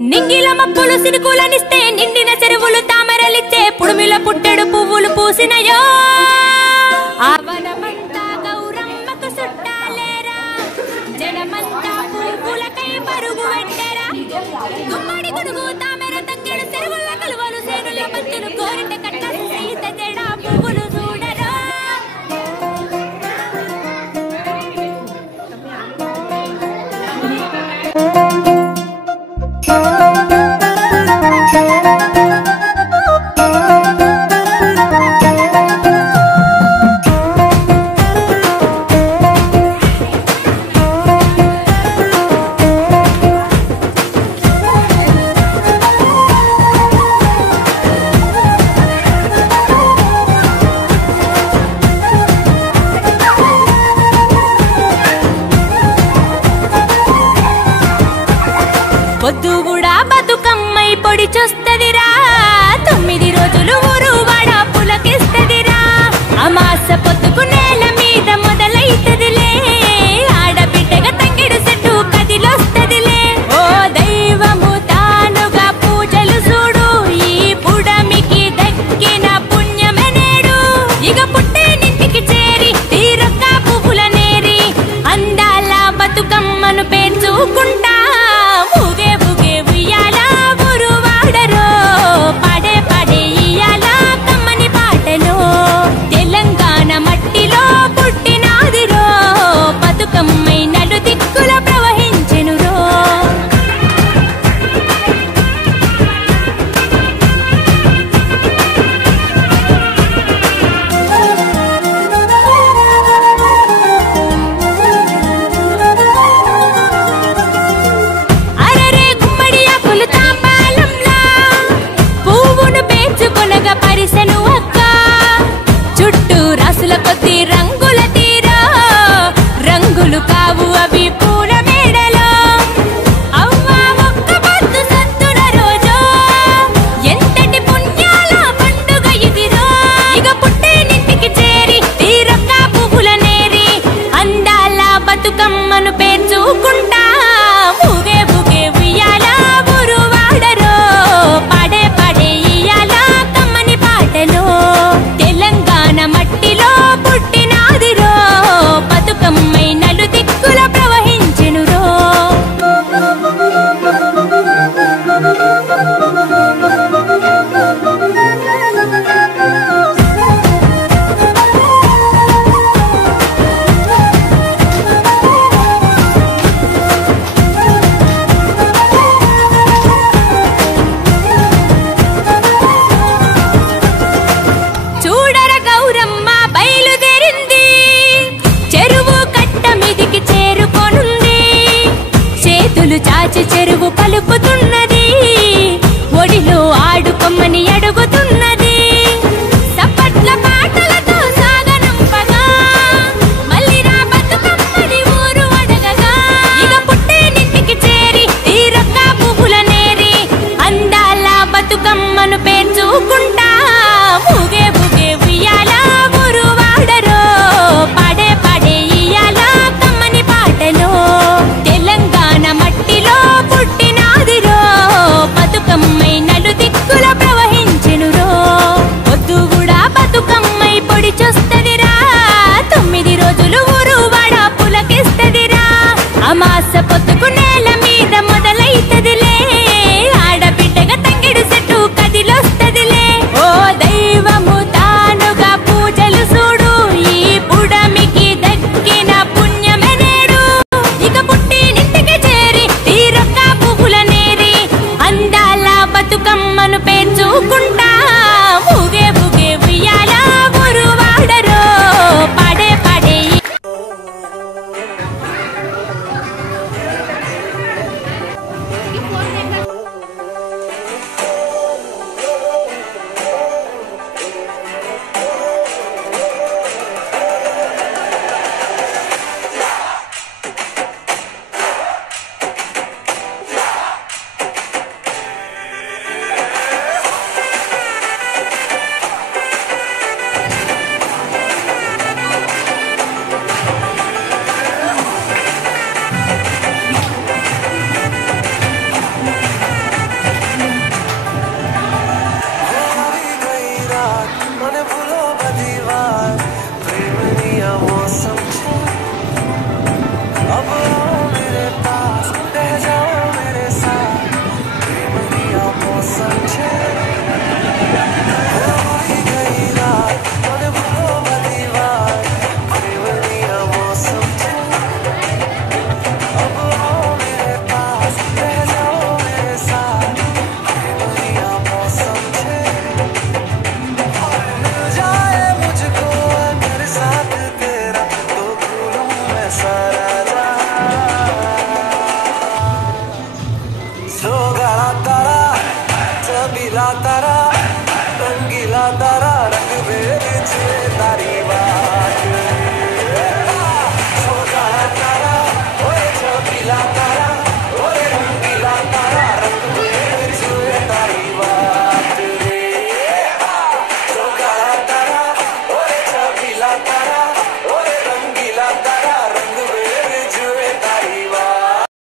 నింగిల మబ్బులు సినుకులనిస్తే నిండిన చెరువులు తామరలిచ్చే పుడుమిల పుట్టెడు పువ్వులు పూసినయో ఆవనమంతా గౌరమ్మకు సుట్టాలేరా జనమంతా పువ్వులకై పరుగు పెట్టరా గుమ్మడి గుడుగు తామర తంగెడు చెరువుల కలువలు సేనుల బంతులు కోరిట కట్ట సీత జడ పువ్వులు చూడరా పొద్దు కూడా బతుకమ్మై పొడి చూస్తదిరా 9 రోజులు ఊరు వాడ పులకిస్తదిరా అమాస పొద్దుకు నేల మీద మొదలైతదిలే ఆడబిడ్డగా తంగిడు చెట్టు కదిలొస్తదిలే ఓ దైవము తానుగా పూజలు చూడు ఈ పుడమికి దక్కిన పుణ్యమే నేడు ఇక పుట్టే నింటికి చేరి తీరొక్క పువ్వుల నేరి అందాల బతుకమ్మను పేర్చుకుంటా ఊగే ఊగే ఉయ్యాల ఊరు వాడరో गला तारा, चबीला तारा